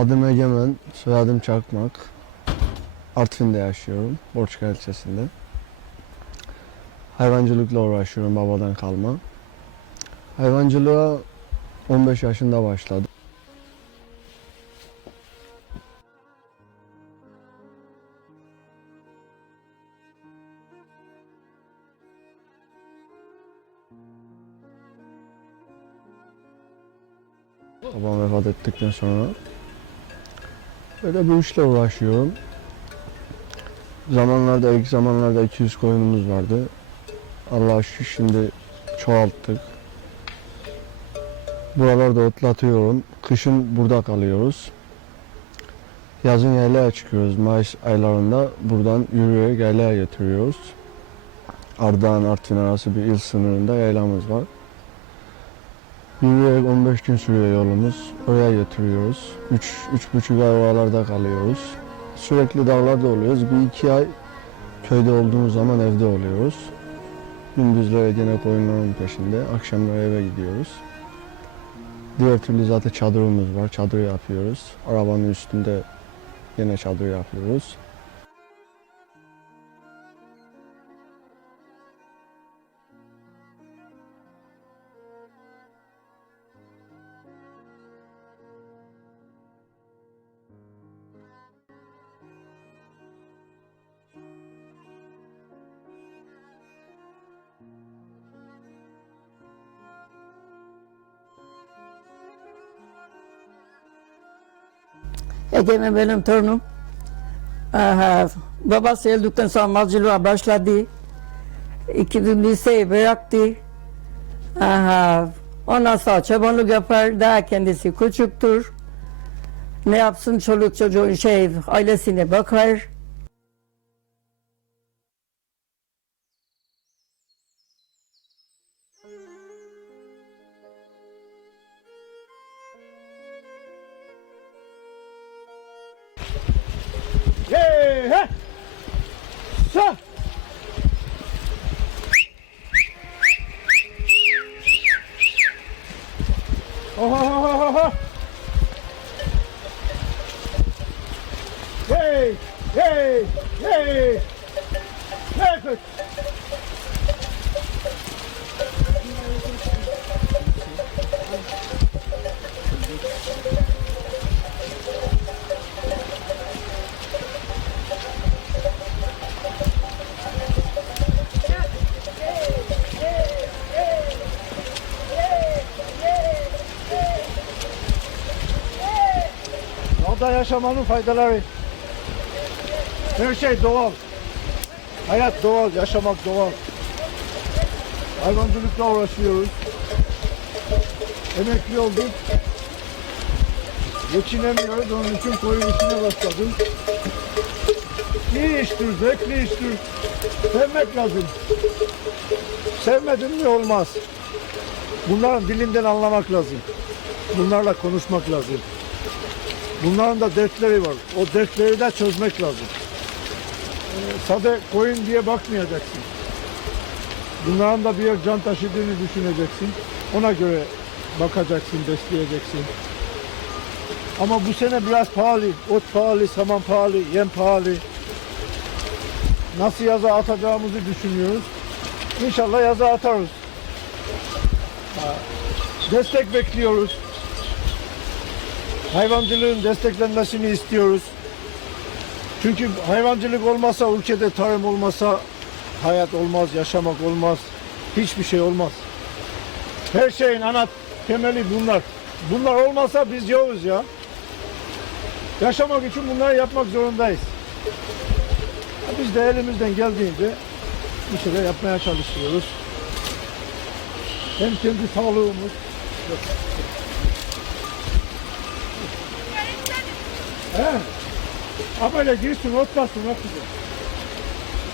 Adım Egemen, soyadım Çakmak. Artvin'de yaşıyorum, Borçka ilçesinde. Hayvancılıkla uğraşıyorum babadan kalma. Hayvancılığa 15 yaşında başladım. Babam vefat ettikten sonra böyle bu işle uğraşıyorum. Zamanlarda ilk zamanlarda 200 koyunumuz vardı. Allah'a şükür şimdi çoğalttık. Buralarda otlatıyorum. Kışın burada kalıyoruz. Yazın yaylaya çıkıyoruz. Mayıs aylarında buradan yürüyerek yaylaya getiriyoruz. Ardahan Artvin arası bir il sınırında yaylamız var. Yürüyerek 15 gün sürüyor yolumuz. Oraya getiriyoruz. 3 üç, buçuk ay oralarda kalıyoruz. Sürekli dağlarda oluyoruz. Bir iki ay köyde olduğumuz zaman evde oluyoruz. Gündüzleri yine koyunların peşinde. Akşamları eve gidiyoruz. Diğer türlü zaten çadırımız var. Çadır yapıyoruz. Arabanın üstünde yine çadır yapıyoruz. Egemen benim torunum. Aha, babası öldükten sonra malcılığa başladı. İki gün liseyi bıraktı. Aha, ondan sonra çobanlık yapar. Daha kendisi küçüktür. Ne yapsın çoluk çocuğun şey ailesine bakar. Oh, Hey! Hey! Hey! Perfect! Yolda yaşamanın faydaları. Her şey doğal. Hayat doğal, yaşamak doğal. Hayvancılıkla uğraşıyoruz. Emekli olduk. Geçinemiyoruz, onun için koyun işine başladım. İyi iştir, zevkli iştir. Sevmek lazım. Sevmedin mi olmaz. Bunların dilinden anlamak lazım. Bunlarla konuşmak lazım. Bunların da dertleri var. O dertleri de çözmek lazım. Ee, sade koyun diye bakmayacaksın. Bunların da bir can taşıdığını düşüneceksin. Ona göre bakacaksın, besleyeceksin. Ama bu sene biraz pahalı. Ot pahalı, saman pahalı, yem pahalı. Nasıl yaza atacağımızı düşünüyoruz. İnşallah yaza atarız. Destek bekliyoruz. Hayvancılığın desteklenmesini istiyoruz. Çünkü hayvancılık olmasa, ülkede tarım olmasa hayat olmaz, yaşamak olmaz. Hiçbir şey olmaz. Her şeyin ana temeli bunlar. Bunlar olmasa biz yokuz ya. Yaşamak için bunları yapmak zorundayız. Biz de elimizden geldiğince bir şeyler yapmaya çalışıyoruz. Hem kendi sağlığımız, He. Ha böyle girsin otlasın o kızı.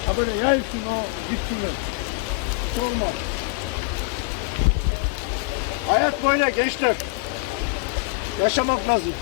Ha böyle yaysın o gitsinler. Hiç olmaz. Hayat böyle gençler. Yaşamak lazım.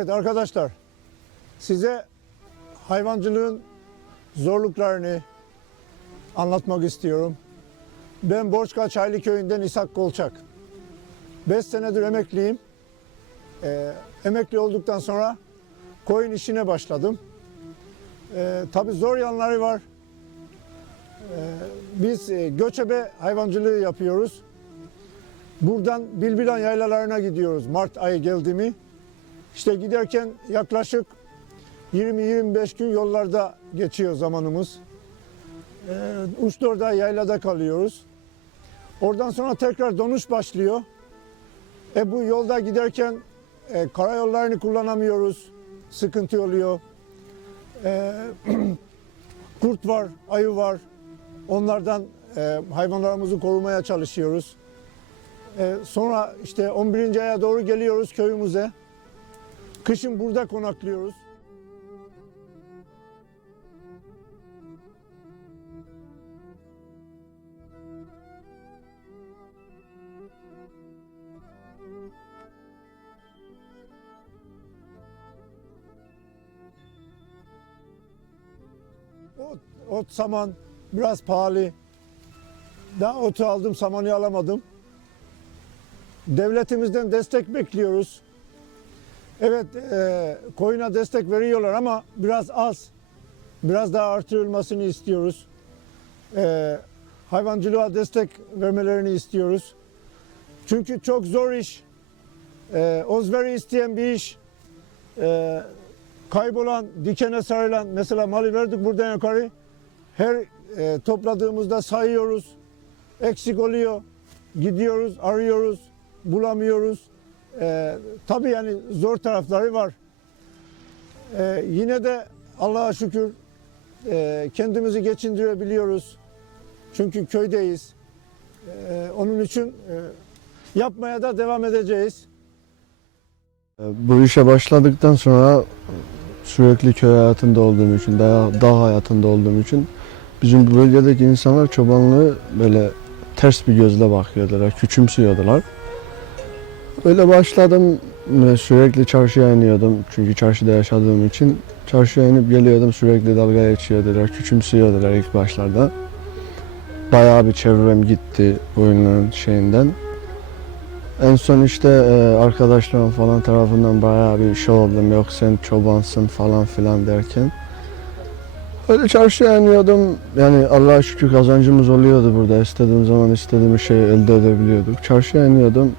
Evet arkadaşlar, size hayvancılığın zorluklarını anlatmak istiyorum. Ben Borçka Çaylı Köyü'nden İshak Kolçak. 5 senedir emekliyim. Ee, emekli olduktan sonra koyun işine başladım. Ee, tabii zor yanları var. Ee, biz e, göçebe hayvancılığı yapıyoruz. Buradan Bilbilan yaylalarına gidiyoruz Mart ayı geldi mi. İşte giderken yaklaşık 20-25 gün yollarda geçiyor zamanımız. Ee, Uçdor'da yaylada kalıyoruz. Oradan sonra tekrar donuş başlıyor. E bu yolda giderken e, karayollarını kullanamıyoruz. Sıkıntı oluyor. E, kurt var, ayı var. Onlardan e, hayvanlarımızı korumaya çalışıyoruz. E, sonra işte 11. aya doğru geliyoruz köyümüze. Kışın burada konaklıyoruz. Ot, ot saman biraz pahalı. Daha otu aldım, samanı alamadım. Devletimizden destek bekliyoruz. Evet, e, koyuna destek veriyorlar ama biraz az. Biraz daha artırılmasını istiyoruz. E, hayvancılığa destek vermelerini istiyoruz. Çünkü çok zor iş. E, ozveri isteyen bir iş. E, kaybolan, dikene sarılan, mesela malı verdik buradan yukarı. Her e, topladığımızda sayıyoruz. Eksik oluyor. Gidiyoruz, arıyoruz, bulamıyoruz. Ee, tabii yani zor tarafları var. Ee, yine de Allah'a şükür e, kendimizi geçindirebiliyoruz. Çünkü köydeyiz. Ee, onun için e, yapmaya da devam edeceğiz. E, Bu işe başladıktan sonra sürekli köy hayatında olduğum için, dağ, dağ hayatında olduğum için bizim bu bölgedeki insanlar çobanlığı böyle ters bir gözle bakıyorlar, küçümsüyordular. Öyle başladım ve sürekli çarşıya iniyordum çünkü çarşıda yaşadığım için. Çarşıya inip geliyordum sürekli dalga geçiyordular, küçümsüyordular ilk başlarda. Bayağı bir çevrem gitti oyunların şeyinden. En son işte e, arkadaşlarım falan tarafından bayağı bir şey oldum. Yok sen çobansın falan filan derken. Öyle çarşıya iniyordum. Yani Allah'a şükür kazancımız oluyordu burada. İstediğim zaman istediğimiz şeyi elde edebiliyorduk. Çarşıya iniyordum.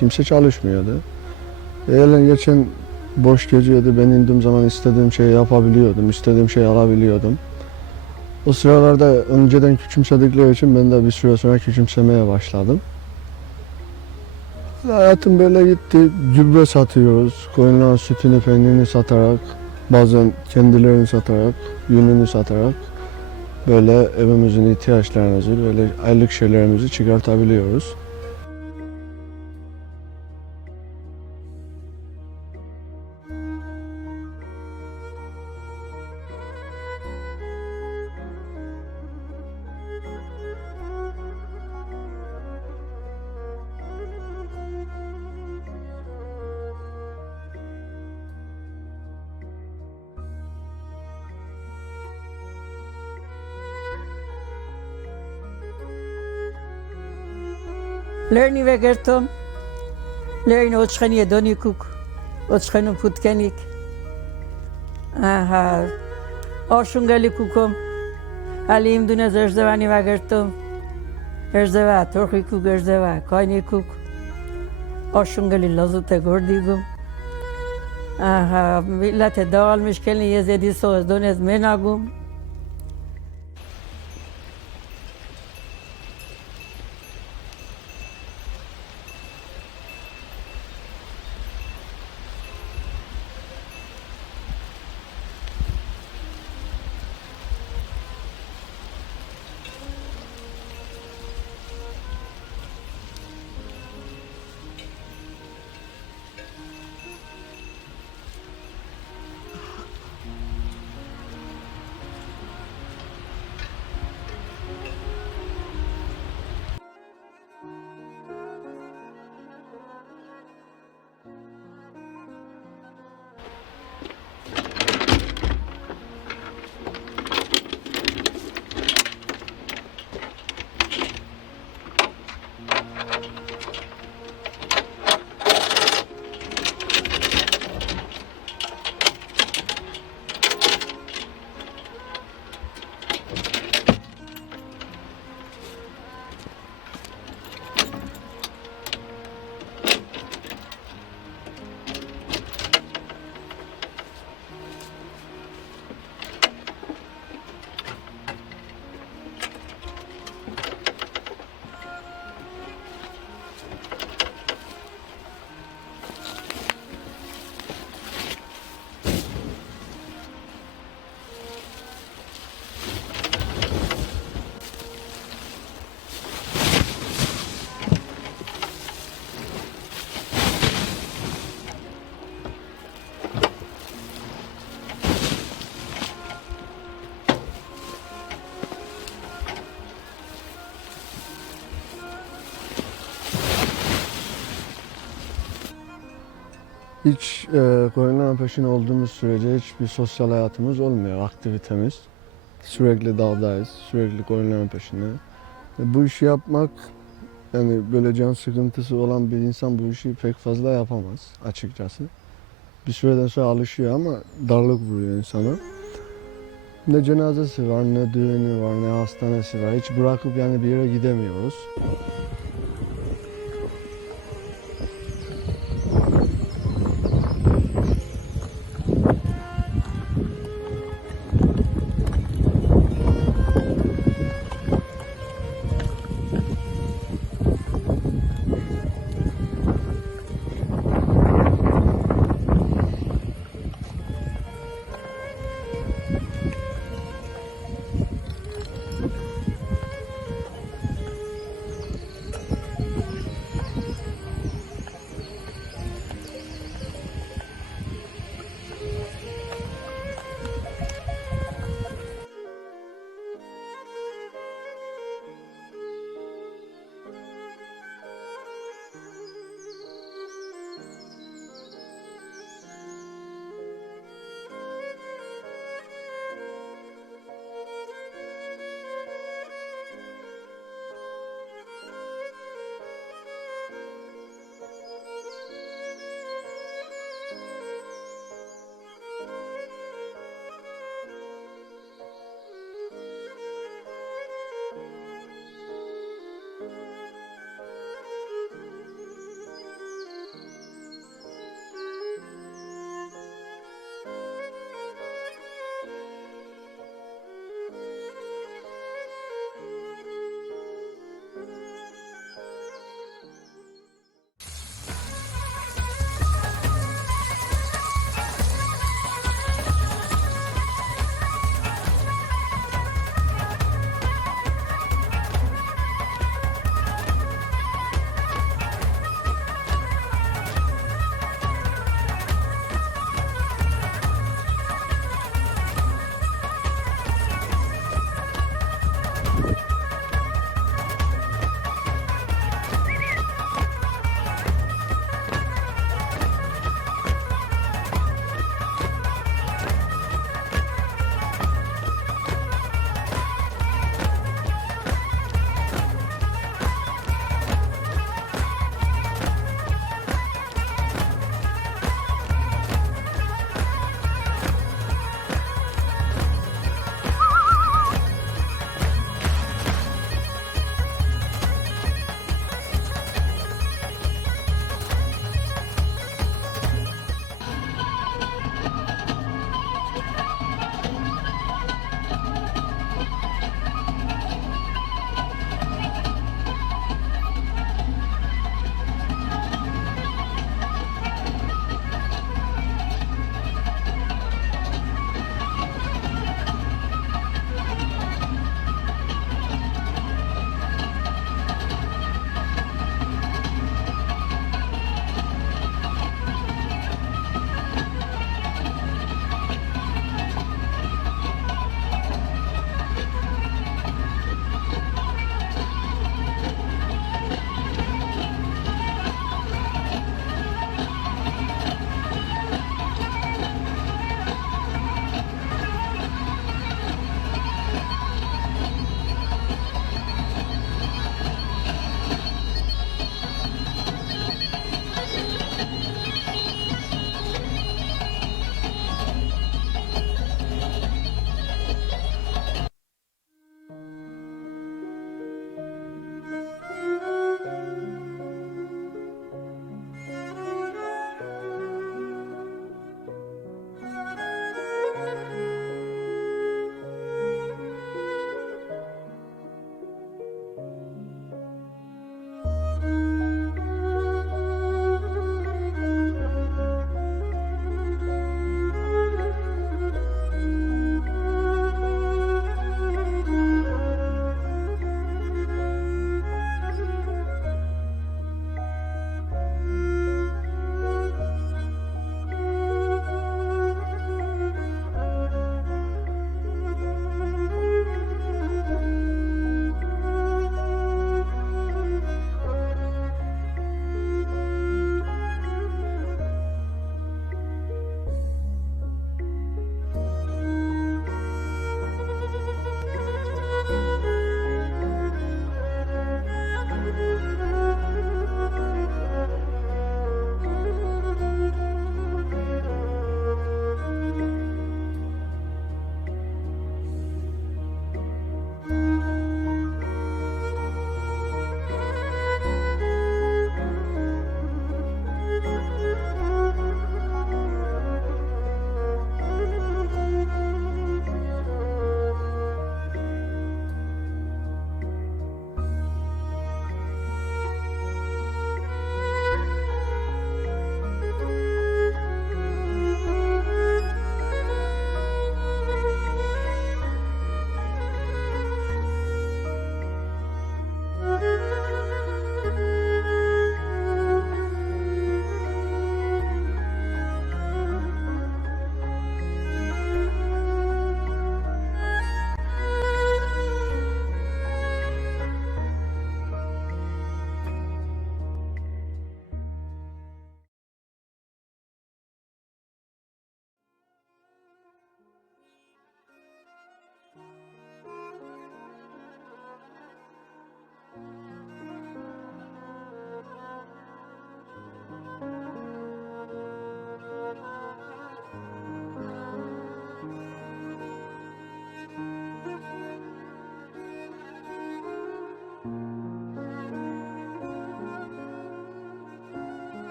Kimse çalışmıyordu. Öğlen geçen boş geziyordu. Ben indiğim zaman istediğim şeyi yapabiliyordum. istediğim şeyi alabiliyordum. O sıralarda önceden küçümsedikleri için ben de bir süre sonra küçümsemeye başladım. Hayatım böyle gitti. Gübre satıyoruz. Koyunların sütünü, peynirini satarak, bazen kendilerini satarak, yününü satarak böyle evimizin ihtiyaçlarımızı, böyle aylık şeylerimizi çıkartabiliyoruz. Learni vegertom, learni otscheni edonikuk, otschenu putkenik, orshungalikukom, ali im dune zersdevani vegertom, ersdeva, torchikuk, ersdeva, koinikuk, orshungali lazute gordigum, aha, millat dal mishkelni yezedi so, dones menagum, e, koyunların peşinde olduğumuz sürece hiçbir sosyal hayatımız olmuyor, aktivitemiz. Sürekli dağdayız, sürekli koyunların peşinde. E, bu işi yapmak, yani böyle can sıkıntısı olan bir insan bu işi pek fazla yapamaz açıkçası. Bir süreden sonra alışıyor ama darlık vuruyor insana. Ne cenazesi var, ne düğünü var, ne hastanesi var. Hiç bırakıp yani bir yere gidemiyoruz.